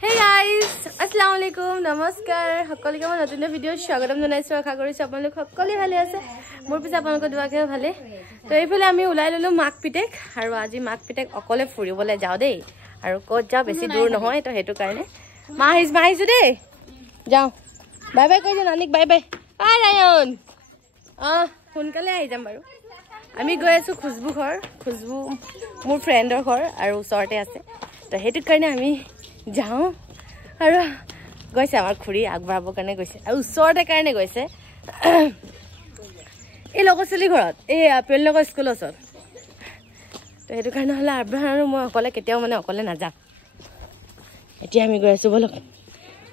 Hey guys, assalamu alaikum, namaskar. Hakkalike মই নতুন video স্বাগতম জনাইছো আশা কৰিছো আপোনালোক সকলোৱে ভালে আছে মোৰ পিছে আপোনালোক দুৱাকে ভালে তো এইফালে আমি উলাই ললো মাক পিটেক আৰু আজি মাক পিটেক অকলে ফুৰিবলৈ যাও দেই আৰু ক'ত যাও বেছি দূৰ নহয় তো হেতু কাৰণে মা আহিছো দেই যাও বাই বাই কৈ নানিক বাই বাই বাই ৰায়ন সোনকালে আহি যাম বাৰু আমি গৈ আছো খুশবু ঘৰ খুশবু মোৰ ফ্ৰেণ্ডৰ ঘৰ আৰু ওচৰতে আছে তো হেতু কাৰণে আমি যাও আৰু গৈছে আমাৰ খুৰী আগবাঢ়াবৰ কাৰণে গৈছে আৰু ওচৰতে কাৰণে গৈছে এই লগছলি ঘৰত এই আপেল লগৰ স্কুল ওচৰত তো হেতু কাৰণে হলে আগবাঢ়া আৰু মই অকলে কেতিয়াও মানে অকলে নাযাম এতিয়া আমি গৈ আছো বলক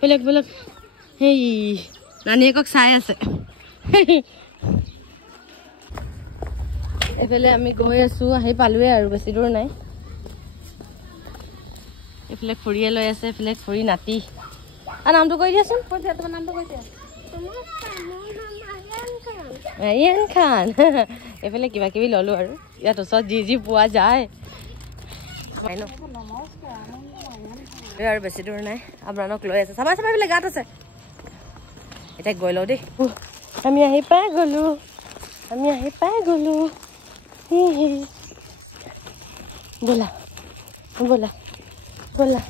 বলক বলক হেই নানিয়েকক চাই আছে এফালে আমি গৈ আছো আহি পালোৱে আৰু বেছি দূৰ নাই এফালে খুৰীয়ে লৈ আছে এফালে খুৰী নাতি আৰু নামটো কৈ দিয়াচোন তোমাৰ নামটো কৈ দিয়া মাৰিয়ান খান এফালে কিবা কিবি ললো আৰু ইয়াত ওচৰত যি পোৱা যায় আৰু বেছি দূৰ নাই আপোনালোক লৈ আছে চাবা চাবা এফালে গাত আছে এতিয়া গৈ লওঁ দেই আমি আহি পাই গলো ব'লা ব'লা ব'লা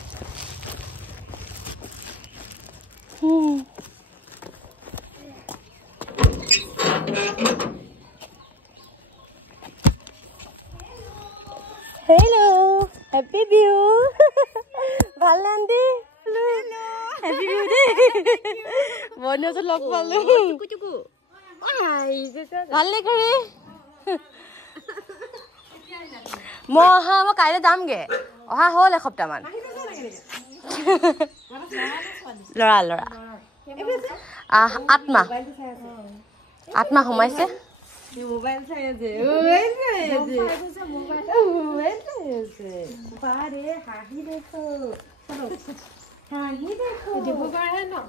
হেল্ল' হেপী বিহু ভাল আন্টি হেপী বিহু দেই বন্ধুটো লগ পালো ভালনে খুৰী মই কাইলৈ যামগে অহা হ'ল এসপ্তাহমান ল'ৰা আত্মা সোমাইছে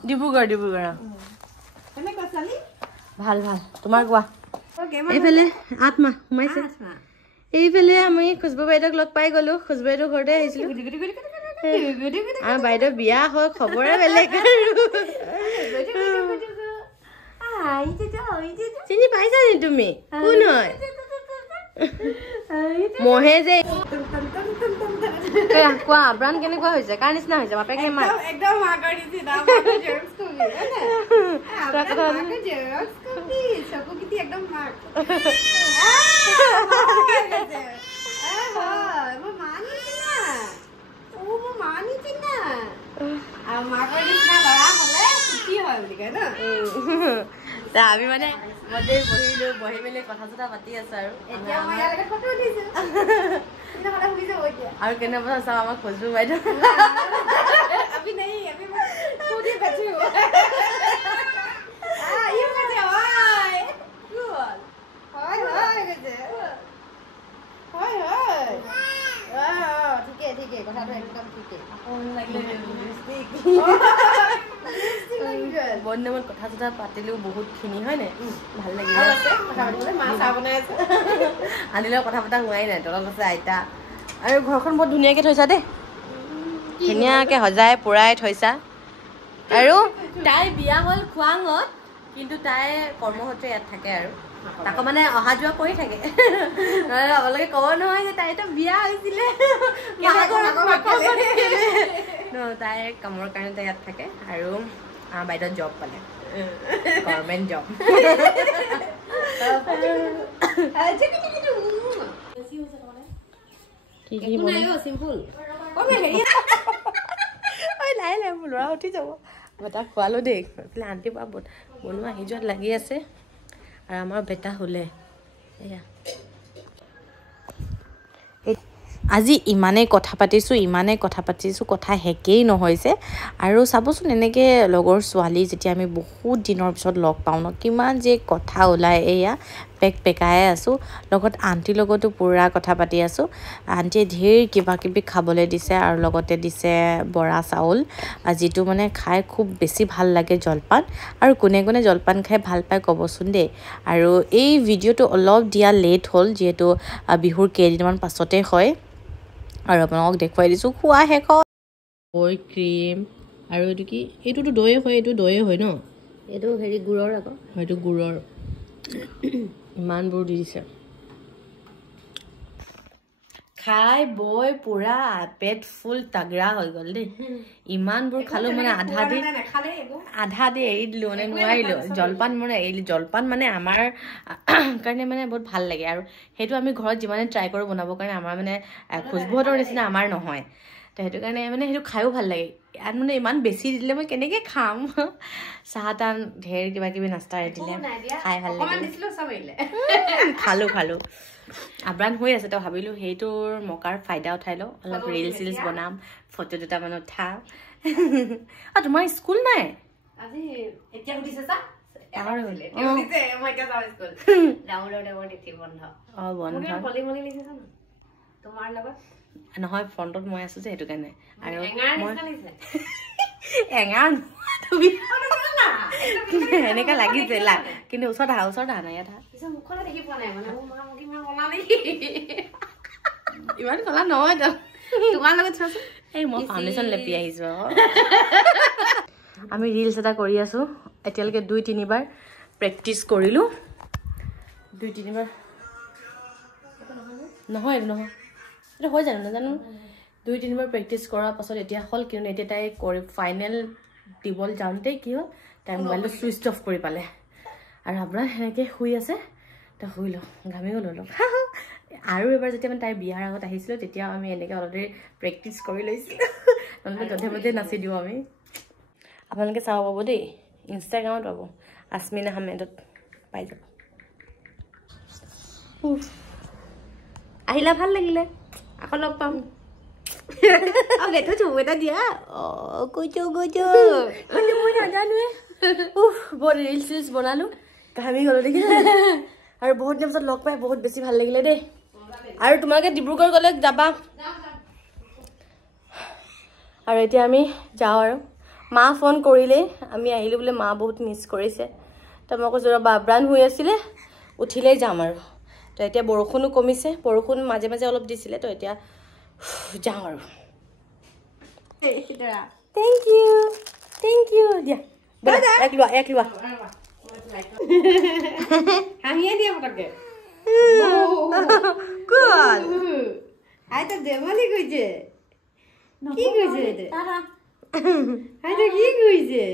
ডিব্ৰুগড় ভাল তোমাৰ কোৱা এইফালে আত্মা সোমাইছে এইফালে আমি খুশবু বাইদেউক লগ পাই গলো খুশবু বাইদেউৰ ঘৰতে আহিছিলো বাইদেউ বিয়া হয় খবৰে বেলেগ চিনি পাইছা নি তুমি কোন হয় মহে যে কোৱা ব্ৰাণ কেনেকুৱা হৈছে কাৰ নিচিনা হৈছে বাপেকে মাক একদম মাকৰ নিচিনা আমি মানে বহি মেলি কথা চথা পাতি আছো আৰু কেনেকুৱা চাওঁ আমাক খুশবু বাইদেউ বন্ধুমত কথা চথা পাতিলেও বহুতখিনি হয় নাই ভাল লাগিলে আনিলেও কথা পতা হোৱাই নাই তলত আছে আইতা আৰু ঘৰখন বহুত ধুনীয়াকৈ থৈছা দেই ধুনীয়াকৈ সজাই পুৰাই থৈছা আৰু তাই বিয়া হ'ল খোৱাঙত কিন্তু তাই কৰ্মসূত্ৰে ইয়াত থাকে আৰু তাকো মানে অহা যোৱা কৰি থাকে আপোনালোকে ক'ব নহয় যে তাইতো বিয়া হৈছিলে তাই কামৰ কাৰণে তাই ইয়াত থাকে আৰু বাইদেউ জব পালে গভৰ্ণমেণ্ট জব ল'ৰা উঠি যাব বেটা খোৱালো দেই এইফালে আন্টি পৰা বনোৱা আহি যোৱাত লাগি আছে আৰু আমাৰ বেটা হ'লে এয়া আজি ইমানেই কথা পাতিছোঁ কথা শেষেই নহৈছে আৰু চাবচোন এনেকৈ লগৰ ছোৱালী যেতিয়া আমি বহুত দিনৰ পিছত লগ পাওঁ ন কিমান যে কথা ওলায় এয়া পেকাই আছোঁ লগত আণ্টিৰ লগতো পুৰা কথা পাতি আছোঁ আণ্টিয়ে ঢেৰ কিবা কিবি খাবলৈ দিছে আৰু লগতে দিছে বৰা চাউল যিটো মানে খাই খুব বেছি ভাল লাগে জলপান আৰু কোনে কোনে জলপান খাই ভাল পায় ক'বচোন দেই আৰু এই ভিডিঅ'টো অলপ দিয়া লেট হ'ল যিহেতু বিহুৰ কেইদিনমান পাছতে হয় আৰু আপোনালোকক দেখুৱাই দিছোঁ খোৱা শেষ দৈ ক্ৰীম আৰু এইটো কি এইটোতো দৈয়ে হয় এইটো দৈয়ে হয় ন এইটো হেৰি গুড়ৰ আকৌ হয়তো গুড়ৰ ইমানবোৰ দি দিছে খাই বৈ পুৰা পেট ফুল তাগৰা হৈ গ'ল দেই ইমানবোৰ খালো মানে আধা দি এৰি দিলো মানে নোৱাৰিলো জলপান মানে এৰি জলপান মানে আমাৰ কাৰণে মানে বহুত ভাল লাগে আৰু সেইটো আমি ঘৰত যিমানে ট্ৰাই কৰোঁ বনাবৰ কাৰণে আমাৰ মানে খুচবুহঁতৰ নিচিনা আমাৰ নহয় তো সেইটো কাৰণে মানে সেইটো খায়ো ভাল লাগে ইয়াত মানে ইমান বেছি দিলে মই কেনেকৈ খাম চাহ তাহ ঢেৰ কিবা কিবি নাস্তা দিলে খাই ভাল লাগে খালো আব্ৰাণ হৈ আছে তো ভাবিলোঁ সেইটোৰ মকাৰ ফাইদা উঠাই লওঁ অলপ ৰিলচ চিলচ বনাম ফটো দুটামান উঠাম তোমাৰ স্কুল নাই আজি এতিয়া সুধিছে চা নহয় ফ্ৰণ্টত মই আছো যে সেইটো কাৰণে আৰু এঙাৰ এনেকা লাগিছে কিন্তু ওচৰত আহা নাই ইয়াত ইমান কলা নহয় তোমাৰ লগত চোৱাচোন এই মই ফাউণ্ডেশ্যন লেপি আহিছো আমি ৰিলছ এটা কৰি আছো এতিয়ালৈকে 2-3 বাৰ প্ৰেক্টিচ কৰিলো 2-3 বাৰ নহয় এইটো হৈ জানো নাজানো 2-3 বাৰ প্ৰেক্টিচ কৰাৰ পাছত এতিয়া হ'ল কিন্তু এতিয়া তাই কৰি ফাইনেল দিবলৈ যাওঁতে কি হ'ল তাই মোবাইলটো ছুইচ অফ কৰি পালে আৰু আপোনাৰ সেনেকৈ শুই আছে তো শুই লওঁ ঘামি গ'লো অলপ আৰু এবাৰ যেতিয়া মানে তাইৰ বিয়াৰ আগত আহিছিলোঁ তেতিয়া আমি এনেকৈ অলৰেডি প্ৰেক্টিচ কৰি লৈছিলোঁ নহ'লে যধে মধে নাচি দিওঁ আমি আপোনালোকে চাব পাব দেই ইনষ্টাগ্ৰামত পাব আছমিন আহমেদত পাই যাব আহিলা ভাল লাগিলে আকৌ লগ পাম চুব এটা দিয়া কৈছো মই নাজানোৱে বহুত ৰিলচ চিলচ বনালোঁ ঘামি গ'লো দেখি আৰু বহুত দিনৰ পিছত লগ পাই বহুত বেছি ভাল লাগিলে দেই আৰু তোমালোকে ডিব্ৰুগড় গ'লে যাবা আৰু এতিয়া আমি যাওঁ আৰু মা ফোন কৰিলেই আমি আহিলোঁ বোলে মা বহুত মিছ কৰিছে তো মই কৈছোঁ ৰ'বা আব্ৰাণ হৈ আছিলে উঠিলেই যাম আৰু তো এতিয়া বৰষুণো কমিছে বৰষুণ মাজে মাজে অলপ দিছিলে তো এতিয়া যাওঁ আৰু থেংক ইউ দিয়া এক লোৱা হাঁহিয়ে দিয়া পটককে কোন আইতা দেৱালি কৈছে কি কৈছে আইতা কি কৈছে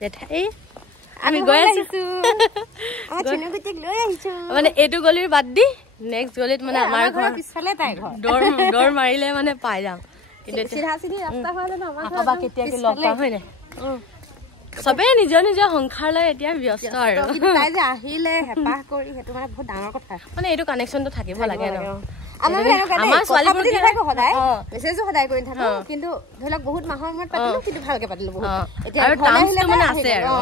জেঠাই আমি গৈ আছো মানে এইটো গলিৰ বাদ দি নেক্সট গলিত মানে আমাৰ ঘৰ পিছফালে তাই ঘৰ দৌৰ মাৰিলে মানে পাই যাম কিন্তু কেতিয়াকে লগ পাম হয় নাই চবে নিজৰ নিজৰ সংসাৰ লৈ এতিয়া ব্যস্ত আৰু তাই যে আহিলে হেপাহ কৰি সেইটো মানে বহুত ডাঙৰ কথা মানে এইটো কানেকশ্যনটো থাকিব লাগে ন আমাৰ ছোৱালীবোৰ সদায় মেছেজো সদায় কৰি থাকো কিন্তু ধৰি লওক বহুত মাহৰ মূৰত পাতিলো কিন্তু ভালকে পাতিলো বহুত এতিয়া আছে আৰু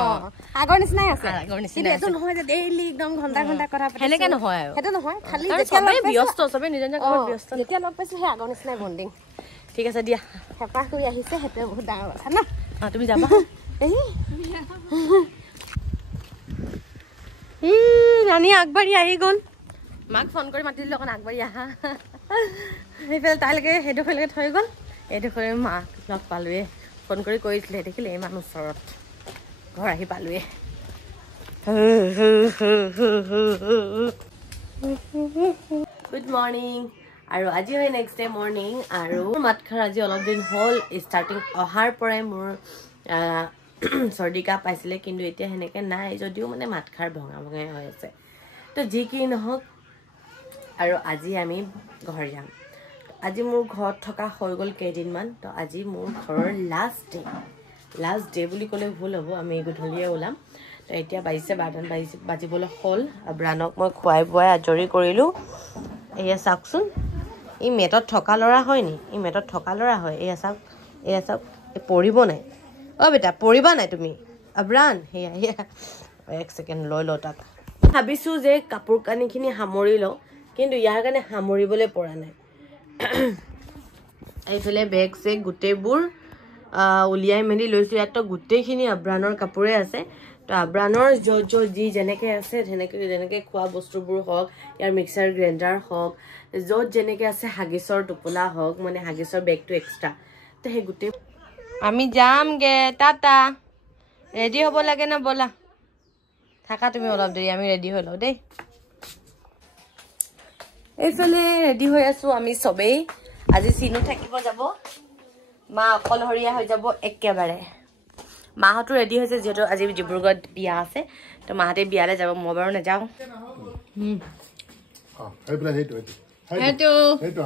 আগৰ নিচিনাই আছে কিন্তু এইটো নহয় যে ডেইলি একদম ঘণ্টা কথা পাতি সেনেকে নহয় আৰু সেইটো নহয় খালি চবে ব্যস্ত চবে নিজৰ নিজৰ কামত ব্যস্ত যেতিয়া লগ পাইছো সেই আগৰ নিচিনাই বণ্ডিং ঠিক আছে দিয়া হেপাহ কৰি আহিছে সেইটোৱে বহুত ডাঙৰ কথা ন তুমি যাবা ৰাণী আগবাঢ়ি আহি গ'ল মাক ফোন কৰি মাতি দিলোঁ অকণ আগবাঢ়ি আহা সেইফালে তাইলৈকে সেইডোখৰলৈকে থৈ গ'ল এইডোখৰে মাক লগ পালোৱে ফোন কৰি কৰিছিলে দেখিলে ইমান ওচৰত ঘৰ আহি পালোৱে গুড মৰ্ণিং আৰু আজি হয় নেক্সট ডে মৰ্ণিং আৰু মাতখাৰ আজি অলপ দিন হ'ল ষ্টাৰ্টিং অহাৰ পৰাই মোৰ চৰ্দি কাহ পাইছিলে কিন্তু এতিয়া সেনেকৈ নাই যদিও মানে মাতখাৰ ভঙাই হৈ আছে তো যি কি নহওক আৰু আজি আমি ঘৰ যাম আজি মোৰ ঘৰত থকা হৈ গ'ল কেইদিনমান তো আজি মোৰ ঘৰৰ লাষ্ট ডে বুলি ক'লে ভুল হ'ব আমি গধূলিয়ে ওলাম তো এতিয়া বাজিছে 12 বাজিবলৈ হ'ল আব্ৰাণক মই খুৱাই বোৱাই আজৰি কৰিলোঁ এয়া চাওকচোন ই মেটত থকা ল'ৰা হয় নি ই মেটত থকা ল'ৰা হয় এয়া চাওক পৰিব নাই বেটা পৰিবা নাই তুমি আব্ৰাণ সেয়া এক ছেকেণ্ড লৈ লওঁ তাক ভাবিছোঁ যে কাপোৰ কানিখিনি সামৰি লওঁ কিন্তু ইয়াৰ কাৰণে সামৰিবলৈ পৰা নাই এইফালে বেগ চেগ গোটেইবোৰ উলিয়াই মেলি লৈছোঁ ইয়াততো গোটেইখিনি আব্ৰাণৰ কাপোৰে আছে তো আব্ৰানৰ যি যেনেকৈ আছে যেনেকৈ খোৱা বস্তুবোৰ হওক ইয়াৰ মিক্সাৰ গ্ৰাইণ্ডাৰ হওক য'ত যেনেকৈ আছে হাগিছৰ টোপোলা হওক মানে হাগিছৰ বেগটো এক্সট্ৰা তো সেই গোটেই আমি যামগে টাটা ৰেডি হ'ব লাগে না ব'লা থাকা তুমি অলপ দেৰি আমি ৰেডি হৈ লওঁ দেই এইফালে ৰেডি হৈ আছোঁ আমি চবেই আজি চিনু থাকিব যাব মা অকলশৰীয়া হৈ যাব একেবাৰে মাহঁতো ৰেডি হৈছে যিহেতু আজি ডিব্ৰুগড়ত বিয়া আছে তো মাহঁতে বিয়ালৈ যাব মই বাৰু নাযাওঁ সেইটো